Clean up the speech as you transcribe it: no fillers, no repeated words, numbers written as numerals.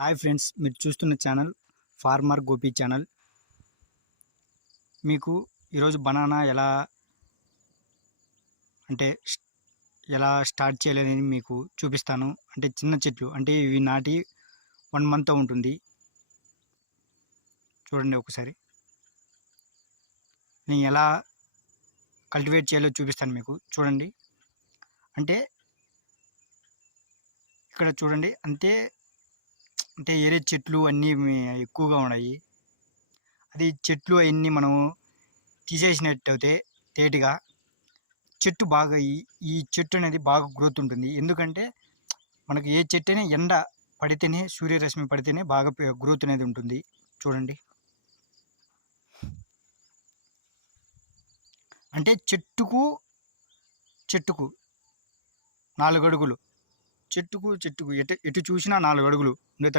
Hi friends, మీరు చూస్తున్న channel farmer Gopi channel. మీకు ఈరోజు బనానా అంటే ఎలా స్టార్ట్ చేయాలని మీకు చూపిస్తాను. అంటే చిన్న చెట్లు, అంటే ఇవి నాటి 1 మంత్ ఉంటుంది. చూడండి ఒకసారి నేను ఎలా కల్టివేట్ చేయాలో చూపిస్తాను మీకు. చూడండి, అంటే ఇక్కడ చూడండి, అంటే ఏరే చెట్లు అన్నీ ఎక్కువగా ఉన్నాయి. అది చెట్లు అవన్నీ మనం తీసేసినట్టయితే తేటిగా చెట్టు బాగా ఈ చెట్టు అనేది బాగా గ్రోత్ ఉంటుంది. ఎందుకంటే మనకు ఏ చెట్టు అయినా ఎండ పడితేనే, సూర్యరశ్మి పడితేనే బాగా గ్రోత్ అనేది ఉంటుంది. చూడండి, అంటే చెట్టుకు చెట్టుకు 4 అడుగులు, చెట్టుకు చెట్టుకు ఎటు చూసినా 4 అడుగులు ఉండేటట్టు